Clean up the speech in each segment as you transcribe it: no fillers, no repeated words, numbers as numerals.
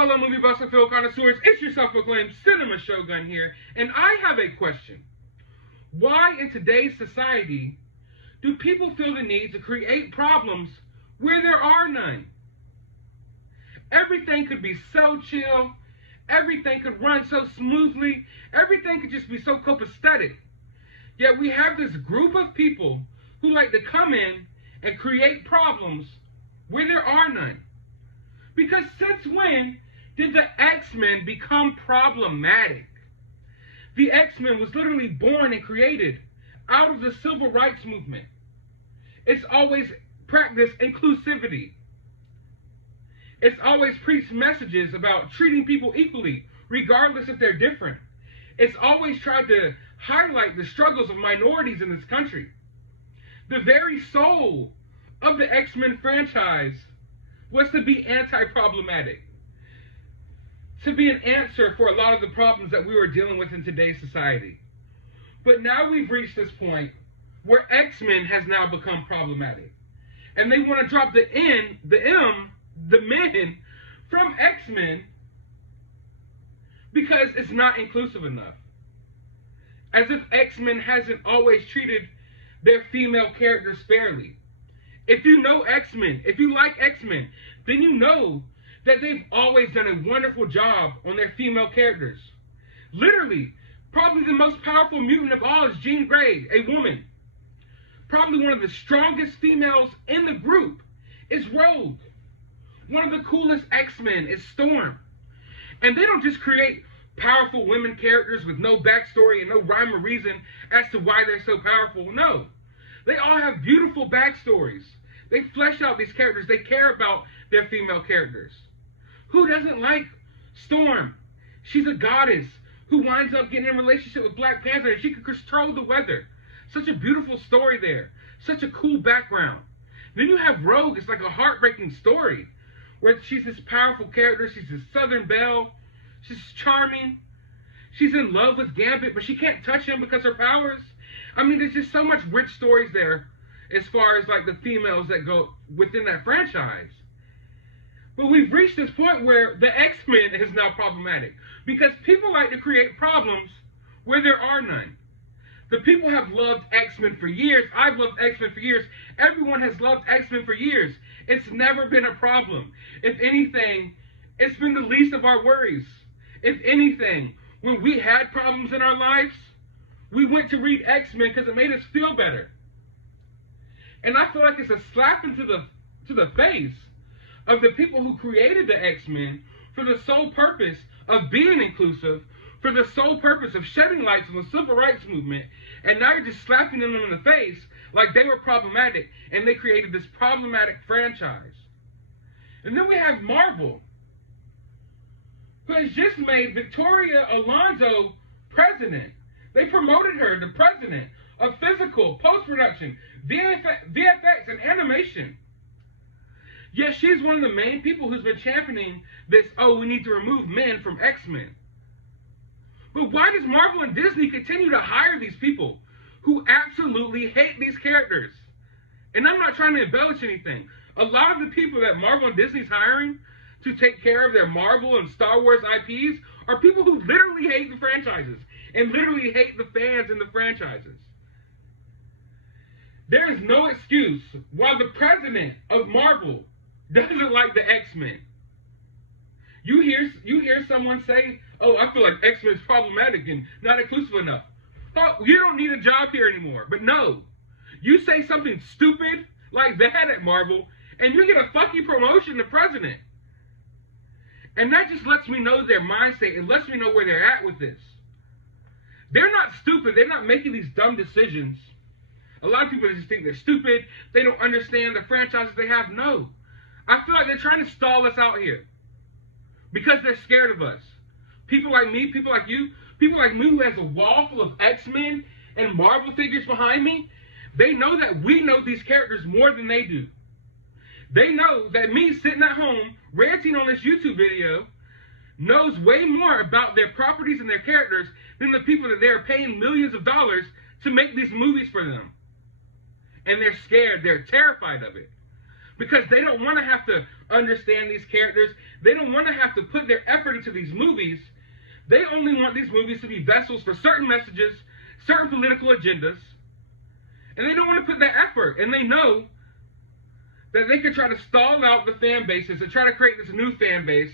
fellow movie buffs and film connoisseurs? It's your self-proclaimed cinema shogun here, and I have a question. Why in today's society do people feel the need to create problems where there are none? Everything could be so chill, everything could run so smoothly, everything could just be so copacetic. Yet we have this group of people who like to come in and create problems where there are none. Because since when did the X-Men become problematic? The X-Men was literally born and created out of the civil rights movement. It's always practiced inclusivity. It's always preached messages about treating people equally, regardless if they're different. It's always tried to highlight the struggles of minorities in this country. The very soul of the X-Men franchise was to be anti-problematic, to be an answer for a lot of the problems that we were dealing with in today's society. But now we've reached this point where X-Men has now become problematic. And they want to drop the N, the M, the men from X-Men because it's not inclusive enough. As if X-Men hasn't always treated their female characters fairly. If you know X-Men, if you like X-Men, then you know that they've always done a wonderful job on their female characters. Literally, probably the most powerful mutant of all is Jean Grey, a woman. Probably one of the strongest females in the group is Rogue. One of the coolest X-Men is Storm. And they don't just create powerful women characters with no backstory and no rhyme or reason as to why they're so powerful. No. They all have beautiful backstories. They flesh out these characters. They care about their female characters. Who doesn't like Storm? She's a goddess who winds up getting in a relationship with Black Panther, and she can control the weather. Such a beautiful story there. Such a cool background. Then you have Rogue. It's like a heartbreaking story where she's this powerful character. She's this Southern belle. She's charming. She's in love with Gambit, but she can't touch him because her powers. I mean, there's just so much rich stories there as far as like the females that go within that franchise. But we've reached this point where the X-Men is now problematic because people like to create problems where there are none. The people have loved X-Men for years. I've loved X-Men for years. Everyone has loved X-Men for years. It's never been a problem. If anything, it's been the least of our worries. If anything, when we had problems in our lives, we went to read X-Men because it made us feel better. And I feel like it's a slap into the face of the people who created the X-Men for the sole purpose of being inclusive, for the sole purpose of shedding light on the civil rights movement, and now you're just slapping them in the face like they were problematic, and they created this problematic franchise. And then we have Marvel, who has just made Victoria Alonso president. They promoted her to president of physical, post-production, VFX, and animation. Yes, she's one of the main people who's been championing this, oh, we need to remove men from X-Men. But why does Marvel and Disney continue to hire these people who absolutely hate these characters? And I'm not trying to embellish anything. A lot of the people that Marvel and Disney's hiring to take care of their Marvel and Star Wars IPs are people who literally hate the franchises and literally hate the fans in the franchises. There is no excuse why the president of Marvel doesn't like the X-Men. You hear someone say, oh, I feel like X-Men is problematic and not inclusive enough. Oh, you don't need a job here anymore. But no, you say something stupid like that at Marvel, and you get a fucking promotion to president. And that just lets me know their mindset. It lets me know where they're at with this. They're not stupid. They're not making these dumb decisions. A lot of people just think they're stupid. They don't understand the franchises they have. No. I feel like they're trying to stall us out here because they're scared of us. People like me, people like you, people like me who has a wall full of X-Men and Marvel figures behind me, they know that we know these characters more than they do. They know that me sitting at home ranting on this YouTube video knows way more about their properties and their characters than the people that they're paying millions of dollars to make these movies for them. And they're scared, they're terrified of it. because they don't want to have to understand these characters. They don't want to have to put their effort into these movies. They only want these movies to be vessels for certain messages, certain political agendas, and they don't want to put that effort. And they know that they could try to stall out the fan bases and try to create this new fan base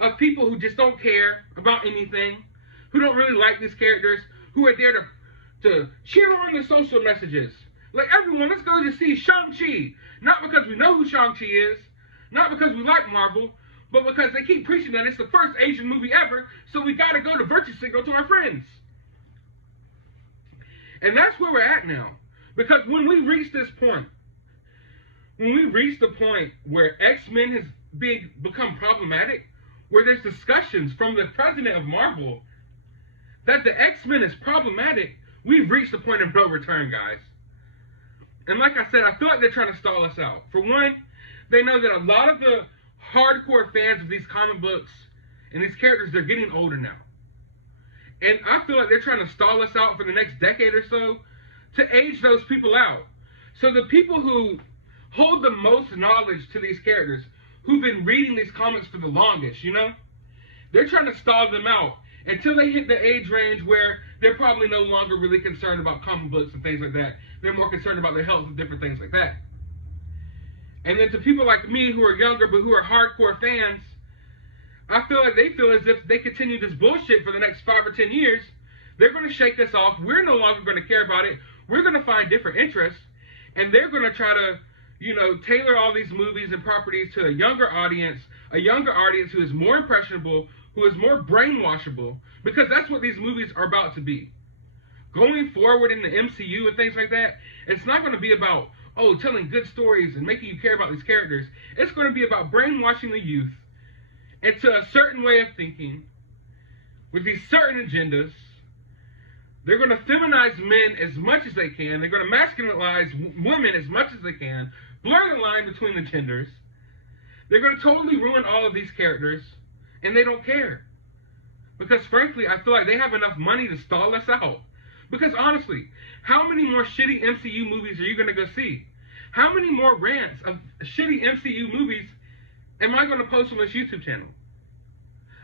of people who just don't care about anything, who don't really like these characters, who are there to cheer on the social messages. Like, everyone, let's go to see Shang-Chi. Not because we know who Shang-Chi is, not because we like Marvel, but because they keep preaching that it's the first Asian movie ever, so we gotta go to Virtue Signal to our friends. And that's where we're at now. Because when we reach this point, when we reach the point where X-Men has become problematic, where there's discussions from the president of Marvel that the X-Men is problematic, we've reached the point of no return, guys. And like I said, I feel like they're trying to stall us out. For one, they know that a lot of the hardcore fans of these comic books and these characters, they're getting older now. And I feel like they're trying to stall us out for the next decade or so to age those people out. So the people who hold the most knowledge to these characters, who've been reading these comics for the longest, you know, they're trying to stall them out until they hit the age range where they're probably no longer really concerned about comic books and things like that. They're more concerned about their health and different things like that. And then to people like me who are younger but who are hardcore fans, I feel like they feel as if they continue this bullshit for the next 5 or 10 years, they're going to shake us off. We're no longer going to care about it. We're going to find different interests. And they're going to try to, you know, tailor all these movies and properties to a younger audience who is more impressionable, who is more brainwashable, because that's what these movies are about to be. Going forward in the MCU and things like that, it's not going to be about, oh, telling good stories and making you care about these characters. It's going to be about brainwashing the youth into a certain way of thinking with these certain agendas. They're going to feminize men as much as they can. They're going to masculinize women as much as they can, blur the line between the genders. They're going to totally ruin all of these characters, and they don't care. Because frankly, I feel like they have enough money to stall us out. Because honestly, how many more shitty MCU movies are you going to go see? How many more rants of shitty MCU movies am I going to post on this YouTube channel?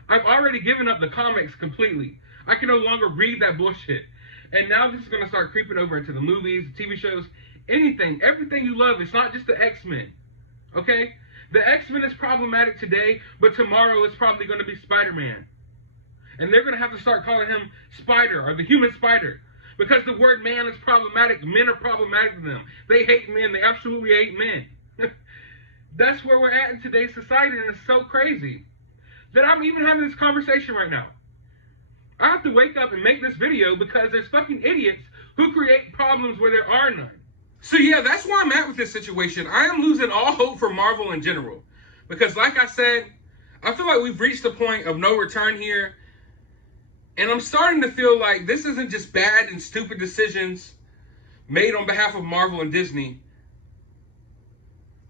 I've already given up the comics completely. I can no longer read that bullshit. And now this is going to start creeping over into the movies, the TV shows, anything, everything you love. It's not just the X-Men, okay? The X-Men is problematic today, but tomorrow it's probably going to be Spider-Man. And they're going to have to start calling him Spider, or the human spider. Because the word man is problematic. Men are problematic to them. They hate men. They absolutely hate men. That's where we're at in today's society, and it's so crazy that I'm even having this conversation right now. I have to wake up and make this video because there's fucking idiots who create problems where there are none. So yeah, that's where I'm at with this situation. I am losing all hope for Marvel in general. Because like I said, I feel like we've reached the point of no return here. And I'm starting to feel like this isn't just bad and stupid decisions made on behalf of Marvel and Disney.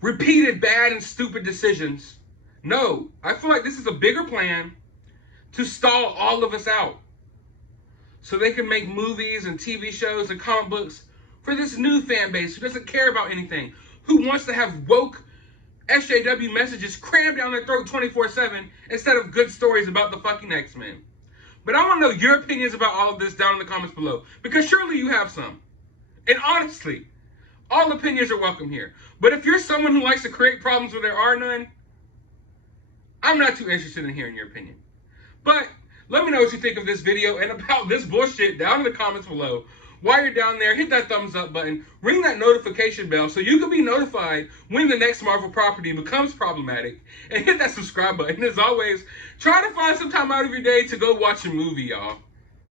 Repeated bad and stupid decisions. No, I feel like this is a bigger plan to stall all of us out. So they can make movies and TV shows and comic books for this new fan base who doesn't care about anything. Who wants to have woke SJW messages crammed down their throat 24/7 instead of good stories about the fucking X-Men. But I want to know your opinions about all of this down in the comments below. Because surely you have some. And honestly, all opinions are welcome here. But if you're someone who likes to create problems where there are none, I'm not too interested in hearing your opinion. But let me know what you think of this video and about this bullshit down in the comments below. While you're down there, hit that thumbs up button, ring that notification bell so you can be notified when the next Marvel property becomes problematic, and hit that subscribe button. As always, try to find some time out of your day to go watch a movie, y'all.